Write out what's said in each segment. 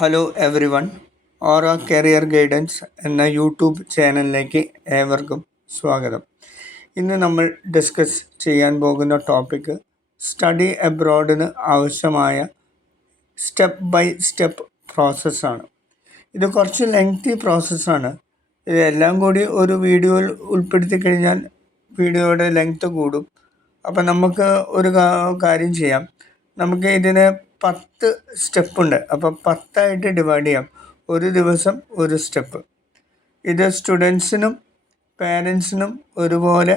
Hello every one ഓറ career guidance എന്ന YouTube ചാനലിലേക്ക് ഏവർക്കും സ്വാഗതം. ഇന്ന് നമ്മൾ ഡിസ്കസ് ചെയ്യാൻ പോകുന്ന ടോപ്പിക്ക് സ്റ്റഡി എബ്രോഡിന് ആവശ്യമായ സ്റ്റെപ്പ് ബൈ സ്റ്റെപ്പ് പ്രോസസ്സാണ്. ഇത് കുറച്ച് ലെങ്തി പ്രോസസ്സാണ്. ഇതെല്ലാം കൂടി ഒരു വീഡിയോയിൽ ഉൾപ്പെടുത്തി കഴിഞ്ഞാൽ വീഡിയോയുടെ ലെങ്ത് കൂടും. അപ്പം നമുക്ക് ഒരു കാര്യം ചെയ്യാം. നമുക്ക് ഇതിന് 10 സ്റ്റെപ്പുണ്ട്. അപ്പോൾ 10ആയിട്ട് ഡിവൈഡ് ചെയ്യാം. ഒരു ദിവസം ഒരു സ്റ്റെപ്പ്. ഇത് സ്റ്റുഡൻസിനും പേരൻസിനും ഒരുപോലെ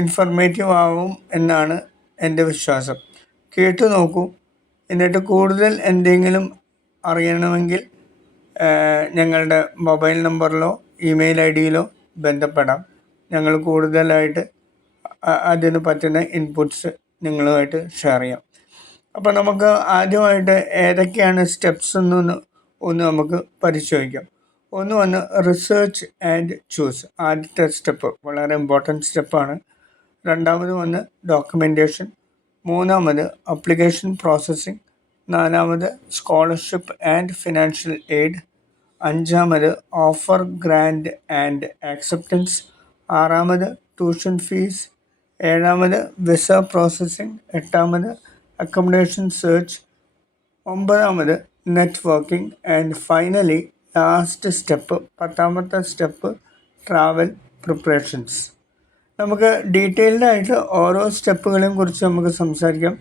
ഇൻഫർമേറ്റീവ് ആവും എന്നാണ് എൻ്റെ വിശ്വാസം. കേട്ടു നോക്കൂ. എന്നിട്ട് കൂടുതൽ എന്തെങ്കിലും അറിയണമെങ്കിൽ ഞങ്ങളുടെ മൊബൈൽ നമ്പറിലോ ഇമെയിൽ ID-യിലോ ബന്ധപ്പെടാം. ഞങ്ങൾ കൂടുതലായിട്ട് അതിന് പറ്റുന്ന ഇൻപുട്സ് നിങ്ങളുമായിട്ട് ഷെയർ ചെയ്യാം. അപ്പോൾ നമുക്ക് ആദ്യമായിട്ട് ഏതൊക്കെയാണ് സ്റ്റെപ്സ് ഒന്ന് നമുക്ക് പരിശോധിക്കാം. ഒന്ന് റിസർച്ച് ആൻഡ് ചൂസ്. ആദ്യത്തെ സ്റ്റെപ്പ് വളരെ ഇമ്പോർട്ടൻറ്റ് സ്റ്റെപ്പാണ്. രണ്ടാമത് ഡോക്യുമെൻറ്റേഷൻ. മൂന്നാമത് അപ്ലിക്കേഷൻ പ്രോസസ്സിംഗ്. നാലാമത് സ്കോളർഷിപ്പ് ആൻഡ് ഫിനാൻഷ്യൽ എയ്ഡ്. അഞ്ചാമത് ഓഫർ ഗ്രാൻഡ് ആൻഡ് ആക്സെപ്റ്റൻസ്. ആറാമത് ട്യൂഷൻ ഫീസ്. ഏഴാമത് വിസ പ്രോസസ്സിംഗ്. എട്ടാമത് അക്കോമഡേഷൻ സെർച്ച്. ഒമ്പതാമത് networking. And finally last step 10ാമത്തെ സ്റ്റെപ്പ് ട്രാവൽ പ്രിപ്പറേഷൻസ്. നമുക്ക് ഡീറ്റെയിൽഡായിട്ട് ഓരോ സ്റ്റെപ്പുകളെയും കുറിച്ച് നമുക്ക് സംസാരിക്കാം.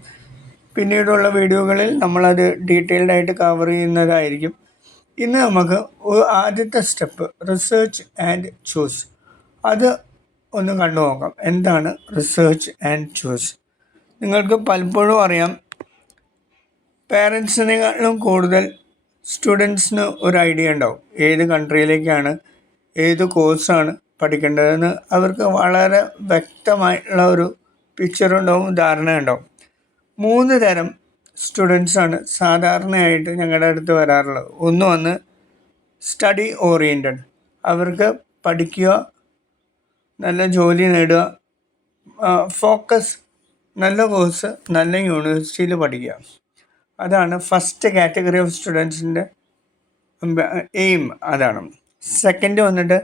പിന്നീടുള്ള വീഡിയോകളിൽ നമ്മളത് ഡീറ്റെയിൽഡായിട്ട് കവർ ചെയ്യുന്നതായിരിക്കും. ഇന്ന് നമുക്ക് ആദ്യത്തെ സ്റ്റെപ്പ് റിസർച്ച് ആൻഡ് ചൂസ്. അത് ഒന്ന് കണ്ടു നോക്കാം. എന്താണ് റിസർച്ച് ആൻഡ് ചൂസ്? നിങ്ങൾക്ക് പലപ്പോഴും അറിയാം, പേരൻസിനേക്കാളും കൂടുതൽ സ്റ്റുഡൻസിന് ഒരു ഐഡിയ ഉണ്ടാവും ഏത് കൺട്രിയിലേക്കാണ്, ഏത് കോഴ്സാണ് പഠിക്കേണ്ടതെന്ന്. അവർക്ക് വളരെ വ്യക്തമായിട്ടുള്ള ഒരു പിക്ചറുണ്ടാവും, ധാരണയുണ്ടാവും. 3 തരം സ്റ്റുഡൻസാണ് സാധാരണയായിട്ട് ഞങ്ങളുടെ അടുത്ത് വരാറുള്ളത്. ഒന്ന് സ്റ്റഡി ഓറിയൻറ്റഡ്. അവർക്ക് പഠിക്കുക, നല്ല ജോലി നേടുക, ഫോക്കസ്, നല്ല കോഴ്സ്, നല്ല യൂണിവേഴ്സിറ്റിയിൽ പഠിക്കുക. അതാണ് ഫസ്റ്റ് കാറ്റഗറി ഓഫ് സ്റ്റുഡൻസിൻ്റെ എയിം. അതാണ്. സെക്കൻഡ്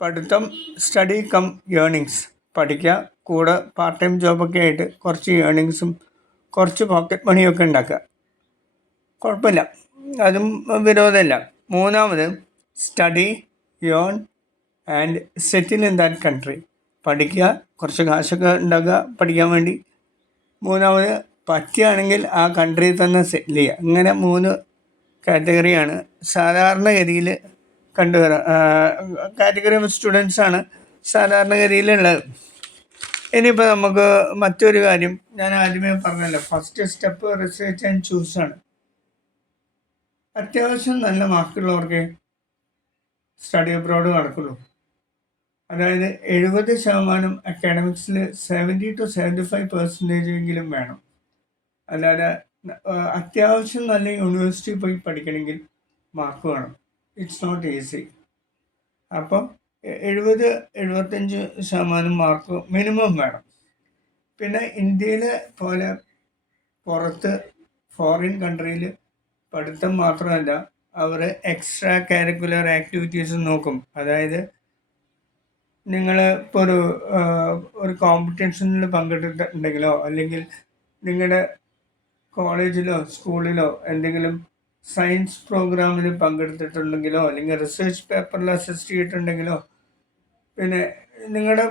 പഠിത്തം, സ്റ്റഡി കം ഏണിങ്സ്. പഠിക്കുക, കൂടെ പാർട്ട് ടൈം ജോബൊക്കെ ആയിട്ട് കുറച്ച് ഏണിങ്സും കുറച്ച് പോക്കറ്റ് മണിയൊക്കെ ഉണ്ടാക്കുക. കുഴപ്പമില്ല, അതും വിരോധമില്ല. മൂന്നാമത് study earn and settle in that country. പഠിക്കുക, കുറച്ച് കാശൊക്കെ ഉണ്ടാക്കുക പഠിക്കാൻ വേണ്ടി. മൂന്നാമത് പറ്റുകയാണെങ്കിൽ ആ കൺട്രിയിൽ തന്നെ സെറ്റിൽ ചെയ്യുക. ഇങ്ങനെ 3 കാറ്റഗറിയാണ് സാധാരണഗതിയിൽ കാറ്റഗറി ഓഫ് സ്റ്റുഡൻസാണ് സാധാരണഗതിയിലുള്ളത്. ഇനിയിപ്പോൾ നമുക്ക് മറ്റൊരു കാര്യം ഞാൻ ആദ്യമേ പറഞ്ഞല്ലോ, ഫസ്റ്റ് സ്റ്റെപ്പ് റിസർച്ച് ആൻഡ് ചൂസാണ്. അത്യാവശ്യം നല്ല മാർക്കുള്ളവർക്ക് സ്റ്റഡി അബ്രോഡ് നടക്കുള്ളൂ. അതായത് 70% അക്കാഡമിക്സിൽ 70 to 75% എങ്കിലും വേണം. അല്ലാതെ അത്യാവശ്യം നല്ല യൂണിവേഴ്സിറ്റി പോയി പഠിക്കണമെങ്കിൽ മാർക്ക് വേണം. It's not easy. അപ്പം 70-75% മാർക്ക് മിനിമം വേണം. പിന്നെ ഇന്ത്യയിലെ പോലെ പുറത്ത് ഫോറിൻ കൺട്രിയിൽ പഠിത്തം മാത്രമല്ല, അവർ എക്സ്ട്രാ കരിക്കുലർ ആക്ടിവിറ്റീസും നോക്കും. അതായത് നിങ്ങൾ ഇപ്പോൾ ഒരു കോമ്പറ്റീഷനിൽ പങ്കെടുത്തിട്ടുണ്ടെങ്കിലോ, അല്ലെങ്കിൽ നിങ്ങളുടെ കോളേജിലോ സ്കൂളിലോ എന്തെങ്കിലും സയൻസ് പ്രോഗ്രാമിൽ പങ്കെടുത്തിട്ടുണ്ടെങ്കിലോ, അല്ലെങ്കിൽ റിസർച്ച് പേപ്പറിൽ അസിസ്റ്റ് ചെയ്തിട്ടുണ്ടെങ്കിലോ, പിന്നെ നിങ്ങളുടെ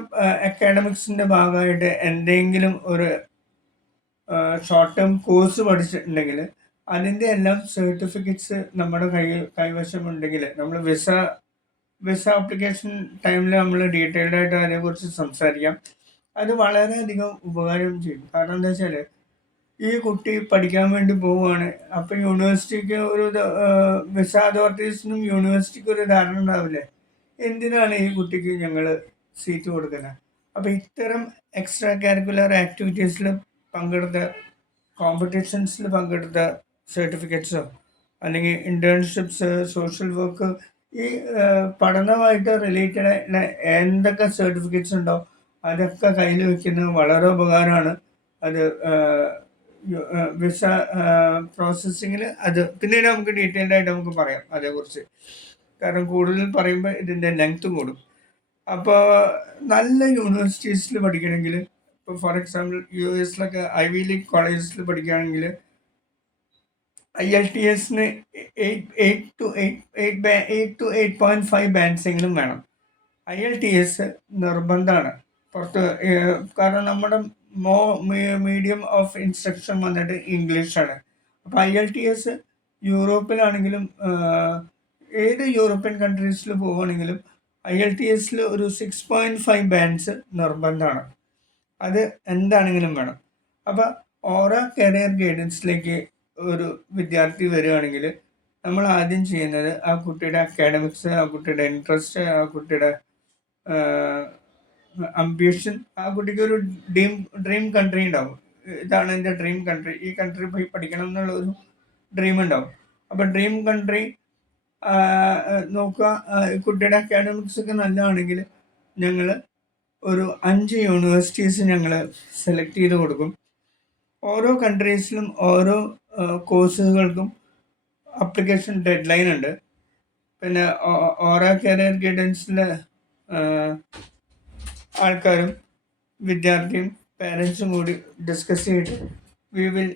അക്കാഡമിക്സിൻ്റെ ഭാഗമായിട്ട് എന്തെങ്കിലും ഒരു ഷോർട്ട് ടേം കോഴ്സ് പഠിച്ചിട്ടുണ്ടെങ്കിൽ അതിൻ്റെ എല്ലാം സർട്ടിഫിക്കറ്റ്സ് നമ്മുടെ കൈവശമുണ്ടെങ്കിൽ നമ്മൾ വിസ ആപ്ലിക്കേഷൻ ടൈമിൽ നമ്മൾ ഡീറ്റെയിൽഡായിട്ട് അതിനെക്കുറിച്ച് സംസാരിക്കാം. അത് വളരെയധികം ഉപകാരം ചെയ്യും. കാരണം എന്താ വെച്ചാൽ, ഈ കുട്ടി പഠിക്കാൻ വേണ്ടി പോവുകയാണ്. അപ്പം യൂണിവേഴ്സിറ്റിക്ക് വിസ അതോറിറ്റീസിനും യൂണിവേഴ്സിറ്റിക്ക് ഒരു ധാരണ ഉണ്ടാവില്ലേ, എന്തിനാണ് ഈ കുട്ടിക്ക് ഞങ്ങൾ സീറ്റ് കൊടുക്കുന്നത്. അപ്പോൾ ഇത്തരം എക്സ്ട്രാ കരിക്കുലർ ആക്ടിവിറ്റീസിൽ പങ്കെടുത്ത, കോമ്പറ്റീഷൻസിൽ പങ്കെടുത്ത സർട്ടിഫിക്കറ്റ്സോ അല്ലെങ്കിൽ ഇൻറ്റേൺഷിപ്സ്, സോഷ്യൽ വർക്ക്, ഈ പഠനമായിട്ട് റിലേറ്റഡ് ആയിട്ടുള്ള എന്തൊക്കെ സർട്ടിഫിക്കറ്റ്സ് ഉണ്ടോ അതൊക്കെ കയ്യിൽ വയ്ക്കുന്നത് വളരെ ഉപകാരമാണ്. അത് വിസ പ്രോസസ്സിങ്ങിൽ അത് പിന്നീട് നമുക്ക് ഡീറ്റെയിൽഡ് ആയിട്ട് നമുക്ക് പറയാം അതേക്കുറിച്ച്. കാരണം കൂടുതൽ പറയുമ്പോൾ ഇതിൻ്റെ ലെങ്ത് കൂടും. അപ്പോൾ നല്ല യൂണിവേഴ്സിറ്റീസിൽ പഠിക്കണമെങ്കിൽ, ഇപ്പോൾ for example US Ivy League കോളേജസിൽ പഠിക്കുകയാണെങ്കിൽ IELTS-ന് 8 to 8.5 ബാൻഡ്സെങ്കിലും വേണം. IELTS നിർബന്ധമാണ് പുറത്ത്. കാരണം നമ്മുടെ മീഡിയം ഓഫ് ഇൻസ്ട്രക്ഷൻ വന്നിട്ട് ഇംഗ്ലീഷാണ്. അപ്പോൾ IELTS യൂറോപ്പിലാണെങ്കിലും ഏത് യൂറോപ്യൻ കൺട്രീസിൽ പോവുകയാണെങ്കിലും IELTS-ൽ ഒരു 6.5 ബാൻഡ്സ് നിർബന്ധമാണ്. അത് എന്താണെങ്കിലും വേണം. അപ്പോൾ ഓരോ കരിയർ ഗൈഡൻസിലേക്ക് ഒരു വിദ്യാർത്ഥി വരികയാണെങ്കിൽ നമ്മൾ ആദ്യം ചെയ്യുന്നത് ആ കുട്ടിയുടെ അക്കാഡമിക്സ്, ആ കുട്ടിയുടെ ഇൻട്രസ്റ്റ്, ആ കുട്ടിയുടെ അംബിഷൻ, ആ കുട്ടിക്ക് ഒരു ഡ്രീം കൺട്രി ഉണ്ടാവും. ഇതാണ് എൻ്റെ ഡ്രീം കൺട്രി, ഈ കൺട്രി പോയി പഠിക്കണം എന്നുള്ള ഒരു ഡ്രീം ഉണ്ടാവും. അപ്പോൾ ഡ്രീം കൺട്രി നോക്കുക. കുട്ടിയുടെ അക്കാഡമിക്സ് ഒക്കെ നല്ലതാണെങ്കിൽ ഞങ്ങൾ ഒരു 5 യൂണിവേഴ്സിറ്റീസ് ഞങ്ങൾ സെലക്ട് ചെയ്ത് കൊടുക്കും. ഓരോ കൺട്രീസിലും ഓരോ കോഴ്സുകൾക്കും അപ്ലിക്കേഷൻ ഡെഡ് ലൈൻ ഉണ്ട്. പിന്നെ ഓരോ കരിയർ ഗൈഡൻസിലെ ആൾക്കാരും വിദ്യാർത്ഥിയും പാരൻസും കൂടി ഡിസ്കസ് ചെയ്തിട്ട് we will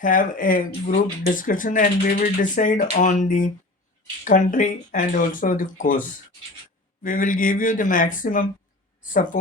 have a group discussion and we will decide on the country and also the course. We will give you the maximum support.